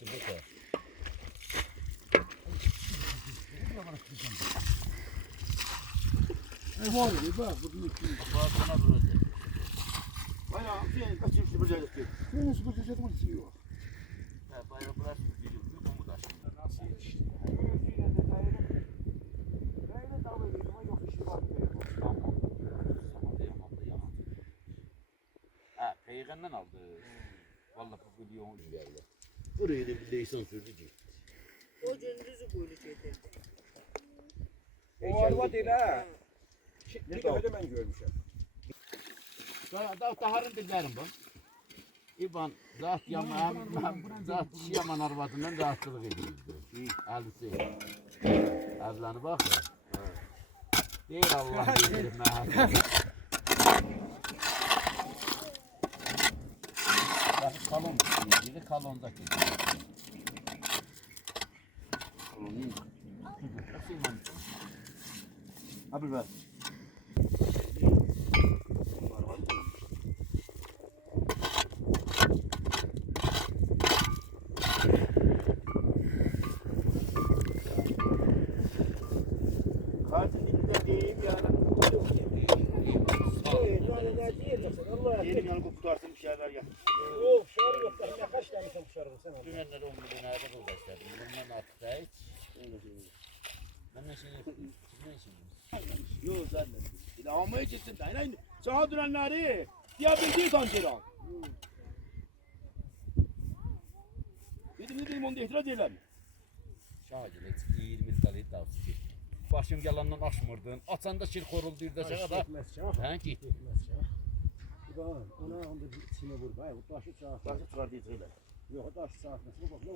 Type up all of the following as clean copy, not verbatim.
Hepsi bu kadar. Var ya bak bu büyük büyük. Bazına duracak. Bayağı şey kaçırmış süpürecek ki. Senin süpürecek mi diyor? Ha bayrağı burası bizim bu mu da? Nasıl yetişti? Ha peygamberden aldı. Vallahi bu milyon geldi. Burayı da bir deysen sürdü gitti. O gündüzü böyle getirdi. O arva değil ha. Bir de öyle ben görmüşüm. Daharın dillerim bu. İban zat yaman, zat yaman arvadından rahatsızlık edildi. Elbise. Evlanı bak ya. Değil Allah bilir mehalim. Kalon, biri kalondaki. Kalonun. Abi ver. Kartı dibinde diyeyim yani. Yeni yanı kutarsın bir şeyler yap. Yok, şarı yok. Ben kaç tane sen kuşarım sen al. Dünenler 10 milyon ayda buldu istedim. Bundan artık da hiç. Ben ne şey yapayım? Ne işim? Yok zannettim. İle almaya gitsin. Aynen. Sana dönenleri. Diyabildiği tankeran. Dedim onu da itiraz eylem. Şahacılı 20 talı tavsiye. Başım yalandan açmırdın. Açanda şir koruldu yurdaşağa da. Ha git. Ana onda içine vur. Hayır, bu taşı çağır. Taşı çıkar diye söyle. Yok, taşı çağır.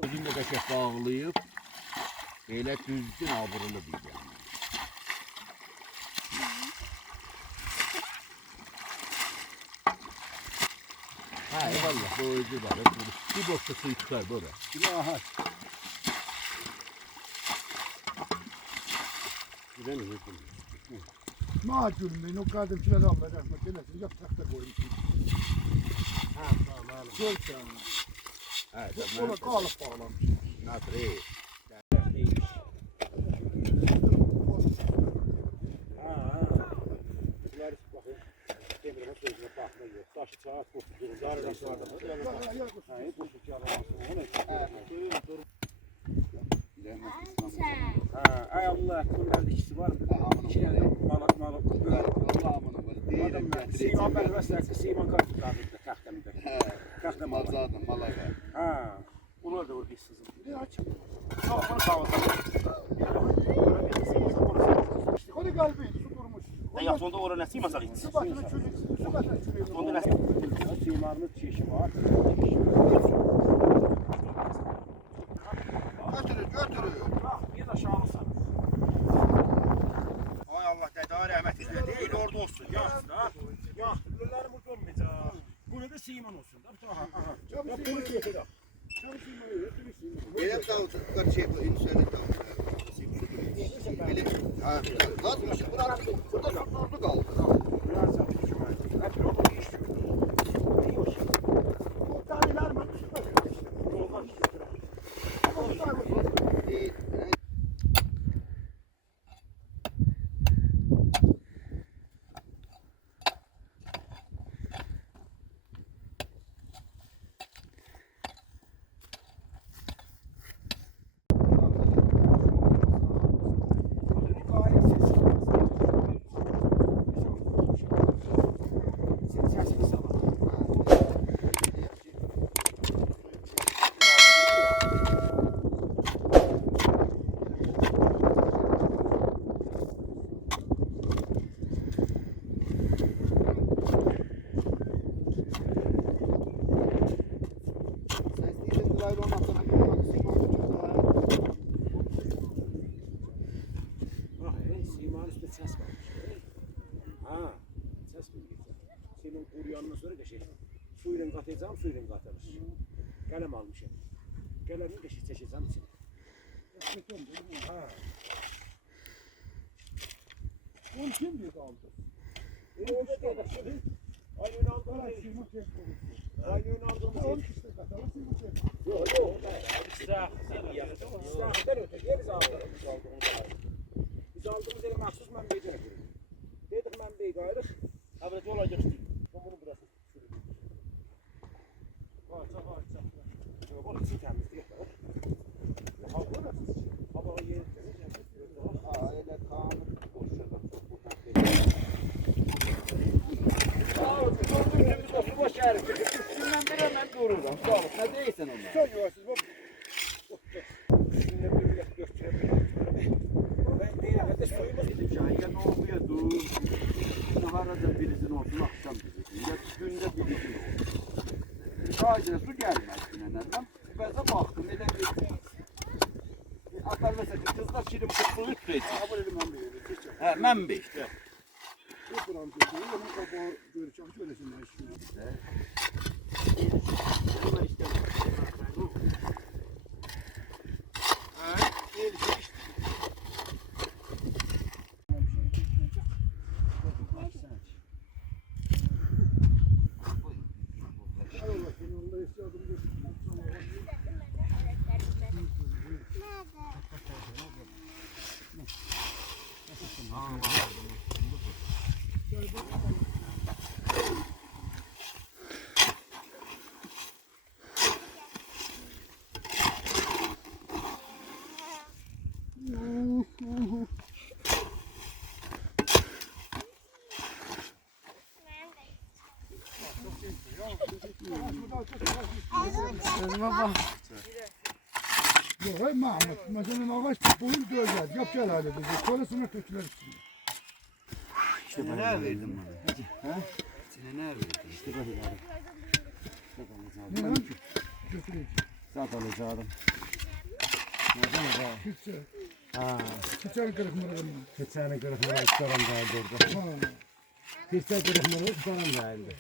Özünü de kaşık bağlayıp elə düzgün aburulu bir yani. Ha eyvallah bu özü var. Bir bokta suyu çıkar böyle. Aha. Gidelim. Macun o kadın çile alma rahmet eylesin. Yaprakta koymuş. Ha tamam. Gör sen. Ha Ona kalıp bağlamış. Natri. Taşı çağır kokuyor. Zararlı çağırdı. Hayır, bu çağırdı. Ay Allah, bunların ikisi var. İçine malak böyle. Allah'ım. Siman ben mesela Siman kartı kaldı tahtemde. Tahtem Malzadım malaga. Ha. Onlar da var bir sızım. Ne açım? Yok, onu sağlasın. Hadi kalbi, su durmuş. Ne yaptı onda oraya nasıl masal içti? Su başına çocuk, su başına çocuk. Onda nasıl? Simanın çeşi var. Götürün. Bak, bir de şanlısan. Ay Allah da rahmet eylesin. Değil orada olsun. Yaktı ha. Yaktı. Bunlarımız olmayacak. Bunu da Siman olsun. Aha. Ya bunu götür. Benim tavuklar şey yapayım söyle tavuklar. Benim lazım işte burada susuzluk kaldı. Biraz yapayım. Hep yolda işliyor. Bu taneler mi? Yoldan işliyor. Siman üstünde ses varmış. Ha, ses mi geçer? Senin kuruyandan sonra da suyla katacağım, suyla katarız. Kalem almışım. Kalemin de seçeceğim içine. Ha. Onu kim diye aldı? Orada değil. Aynı aldı. Aynı ön aldığımız yer. Yok yok. İsrafiden öte yeriz abi. Biz aldığımız yeri mahsus mənbəyə görə görürük. Dedik mənbəyi qayırıq. Haberci olacak işte. Bunu burası sürüyor. Var. Yok onu içi təmizlik yapar. Hava yeri Aile kanı boşuna. Boş yer. Üstünden bir hemen dururum. Sağ ol. Ne değilsin onlar. Çok yuvarsız bak. Üstünde bir bilek gösterebilirim. Ben değil herhalde suyumuz. Ya ne oluyor? Dur. Naharada birizin olsun akşam birizin. Ya günde birizin olsun. Sadece su gelmez günlerden. Ben de baktım. Neden geçiyor? Atar mesela kızlar şirin kutlu lütfen. Abone edin mənbəyi. He, mənbə işte. Bu buram gözüyle onun kabağı göreceğim. Şöylesin ben şimdi. Yok hayır Mahmut. Mesela ağaç boyun döveceğiz. Yapacağız hale dedi. Sonrasında töküler üstünde. İşte ne verdin bana? Sine ne verdin? İşte böyle abi. Ne lan? Götüreyim. Zaten alacağım. Kütse. Ha, Kütsenin kırık mırığını. keçəni qırıqlara istaram gəldi orada. Ha. Dirsə qırıqları istaram gəldi.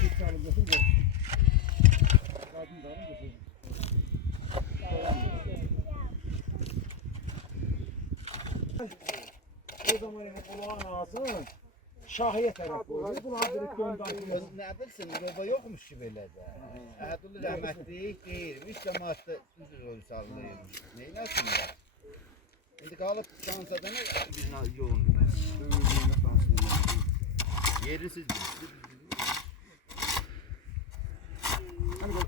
Kütse alacaksın. Kadın da alın götürün. O zaman kulağın ağzı şahiye tərəf qoyur. Bunlar bir göndərir. Ne bilsin, baba yokmuş ki böyle de. Ertuğrul rahmetli değilmiş, cemaatte üzür oyu sallıyormuş. Neyin aslında? Şimdi kalıp şansadan birine yoğun. Yerisiz birisi.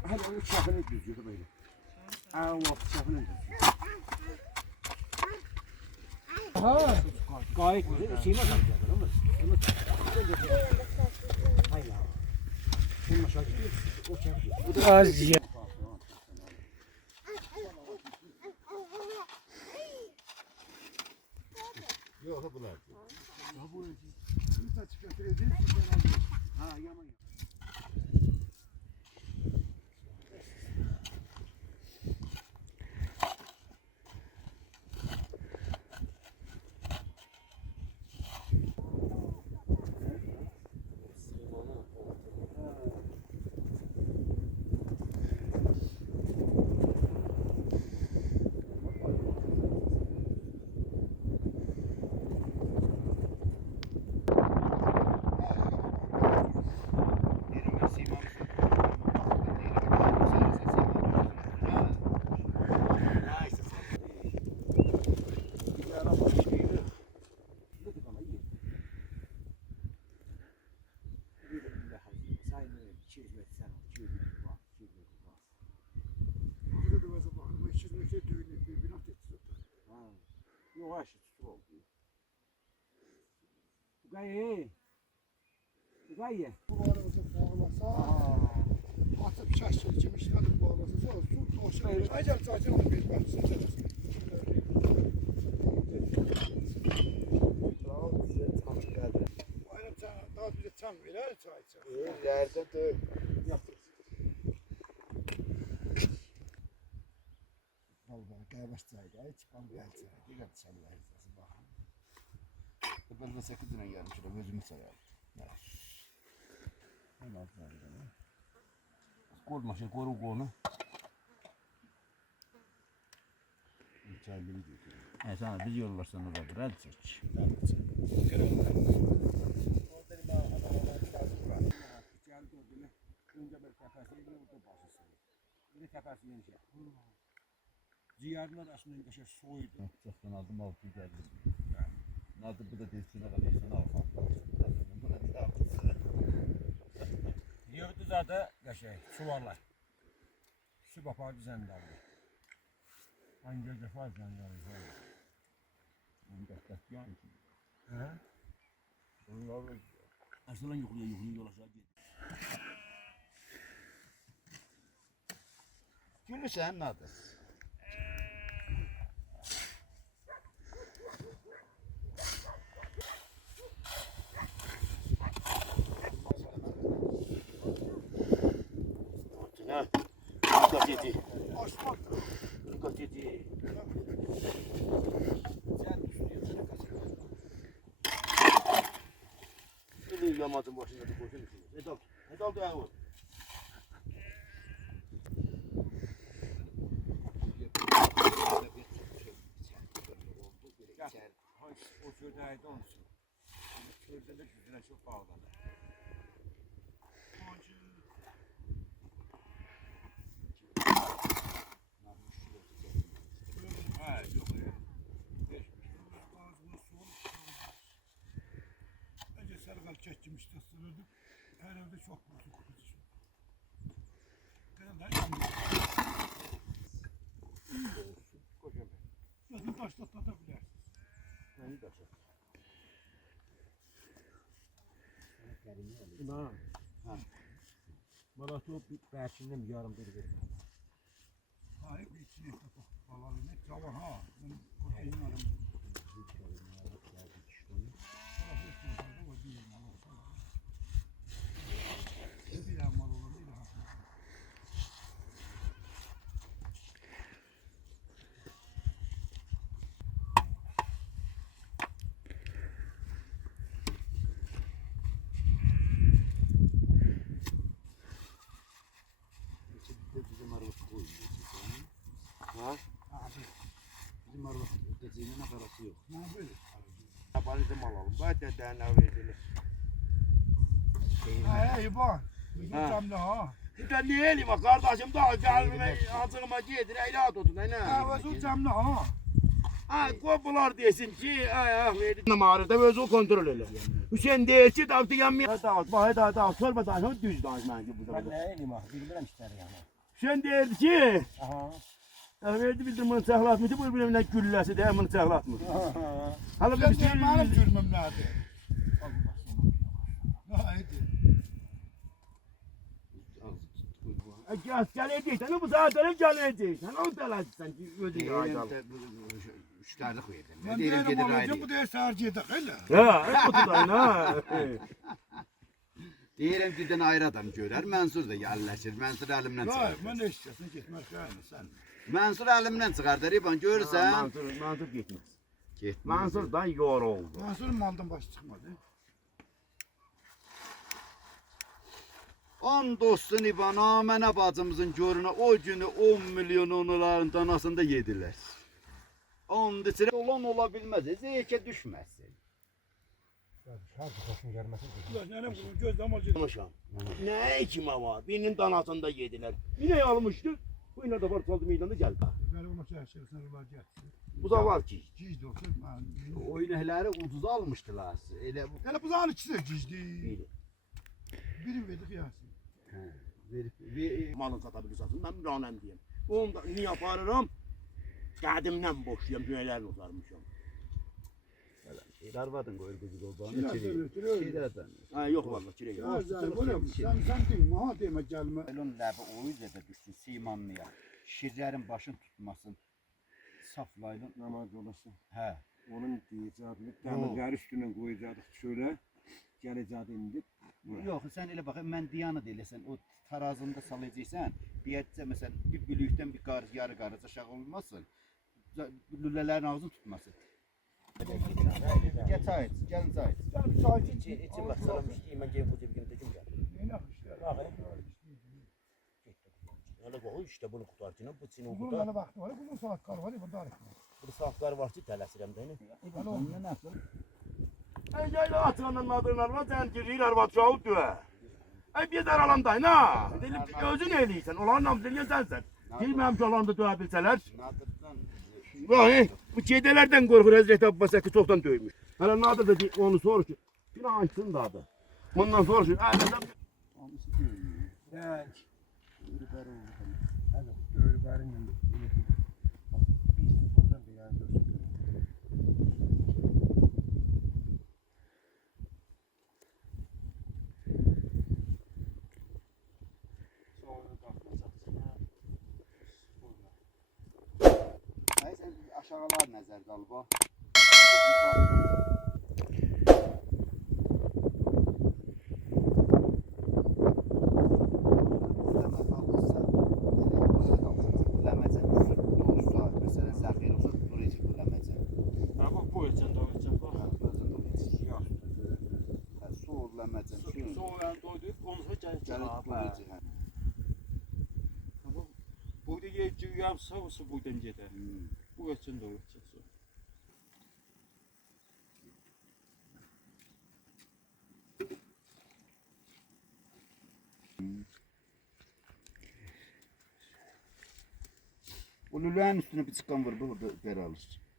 Hadi o şahını düzüyor böyle. Aa, o şahını düzüyor. Ha. Gayet şeyine kalacak ama. Hayır. Bunun aşağı gidiyor. O çarpıyor. Az ya. Yok bunlar. Bir taç götüreceğiz. Ha yaman. Burada da varsa bakın. Bu 200 metre düğünü. Bir binat etti zaten. Yavaş tutu oldu. Gaye. Gaye. Bu aramızda bağlasa. Atıp şaşır. Çemişlerle bağlasa. Sonra su koşar. Acar çaycan da bir baksın. Bayram daha bize tam verir çay çay. Nerede de Vallahi gaybaştaydı. Hiç kan gelse. Diğer dışarıya izlesin bakın. ben de 8 lira gelmiş. Gözümü sarardı. Korkma şey koru konu. Çay beni diyor. Sana biz yollarsan orada. Hadi seç. Tamam. Önce bir tepesi, bir orada basısı. Bir tepesi yenice. Ciğerler aslında geçer soydu. Çoxdan aldım 6 gəldim. Nadı bu da destinə qalırsan al. Bu da destinə. Yığdı zaten geçer, çuvallar. Su bapağı düzenli aldı. Hangi defa düzenli aldı? He? Aslında yuxuya yolaşa gedir. Gülürsən nadı. Ha. Dikkat yedi. Osman. Dikkat yedi. Şöyle yamadın başında da koşun. Ne daldı ya o? O şuradaydı olsun. Şurada da yüzüne çok bağladı. Ha yok ya. Önce sarıgal çekmiş de sırırdı. Herhalde çok bozuk oldu. Herhalde yandı. Koşun. Yazın taşlatabilirsiniz. Ben de aşağı. İmam. Bana çok bir perşinden yarım dedi verin. Hayır, bir içine kapak. Balalı ne? Cava ha. Ben kokain aramıyorum. Bir daha mal olur, bir daha. Bizim araba koyuyor. Ha? Abi, Bizim araba öteciğinin aparası yok. ne böyle? Yabancı mal alalım. Bayat dedene verdiler. Ha, İban. Bizim Ha. camda ha. Ben ne eleyim ha kardeşim daha gelme ağzıma giydir eylat otun ne? Ha, bizim camda ha. Ha kopular desin ki ay ah verdi. Mağarada özü kontrol ele. Hüseyin deyir ki davtı yanmıyor. Hadi dağıt hadi dağıt sorma dağıt düz dağıt bence bu Ben da. ne eleyim ah, bilmem ister yani. Hüseyin deyir ki Aha. verdi bildim bunu saklatmıştı bu birbirine güllesi de bunu saklatmış. Hala bir Sen şey de benim cürmüm nerede? Haydi. Gel edeceksin bu zaten gel edeceksin. O da sen gözünü aydan. Üçlerlik verdim. Ben Deyirəm değilim gedir olacak, ayrı. bu da serci edek hele. Ha, hep otudan ha. Deyirəm ki, dən ayrı adam görər. Mənsur da gəlləşir. Mənsur əlimdən Vay, çıxar. ben ne istiyorsun gitmek yani sen. Mənsur əlimdən çıxar da İban görürsən. Mansur gitmez. Getmez. Mansur da yoruldu. Mansur'un maldan başı çıkmadı. On dostun İbana, mənə bacımızın görünə o günü 10 milyon onların danasında yedilər. Onun içine olan ola bilməz. Zeyke düşməsin. Ulan nenem bunun göz damacı. Konuşam. Ne kim var? Birinin danasında yediler. Yine almıştık. Bu yine de var saldı meydanda geldi. Ben ona çarşırısına rular gelsin. Bu da var ki. Ciz de olsa. O inəkləri ucuza almışdılar. Elə bu Hele bu zaman ikisi de cizdi. İyi. Biri verdik yasin. verib Malın satabilirsin. Ben bir anem diyeyim. Onu da niye yaparım? Qədimdən boşlayam. Dünyelerini uzarmışım. arvadın qoyur quzu qolbağını Şeyler çirik. söylüyor. Şeylərdən. Ha yok vallahi çilek. Ya sen böyle sen değil ha deme gelme. Elon ləbi oyuz edə düşsün simanlıya. Şirlərin başını tutmasın. Saflaylın. Namaz olası. Hə. Onun diyeceğini demirler üstüne koyacaktık şöyle. Geleceği indik. Yox, sən elə bax, mən diyanı deyiləsən, o tarazında salacaqsan, deyəcəksə məsələn bir bülükdən bir qarış, yarı qarış aşağı olmasın. Lülələrin ağzını tutmasın. Gəl çay iç, gəlin çay iç. Gel bir çay iç. İçin bak sana bir şey diyeyim. Ben gelip bu cebine tekim gel. Ne yapmışlar? Öyle koy işte bunu kurtarcına. Bu senin Bunun kurtar. bana baktı var. Bunun saat kar var. Bu dar. Bu saflar var ki telesirem de ne? Onun nasıl? Ey yayla atranın adırlar var. Sen giriler var çoğu düğe. Ay bir aralandayın ha. Özün eliysen. Olan namzeliyen sensin. Bilmem ki olanda dövebilseler. Nadırdan Vay, bu çedelerden korkur Hazreti Abbas ki çoktan dövmüş. Hala nadir dedi onu soruş. Günah açsın da adı. Bundan soruş. Ya. Evet, öyle barın. Biz buradan bir yani Ay sen aşağılar nəzərdə al bax. Burada yiyeceği yapsa olsa buradan gider. Bu için de olacak. O lülənin üstünə bir çıxan vur, bu beri alır.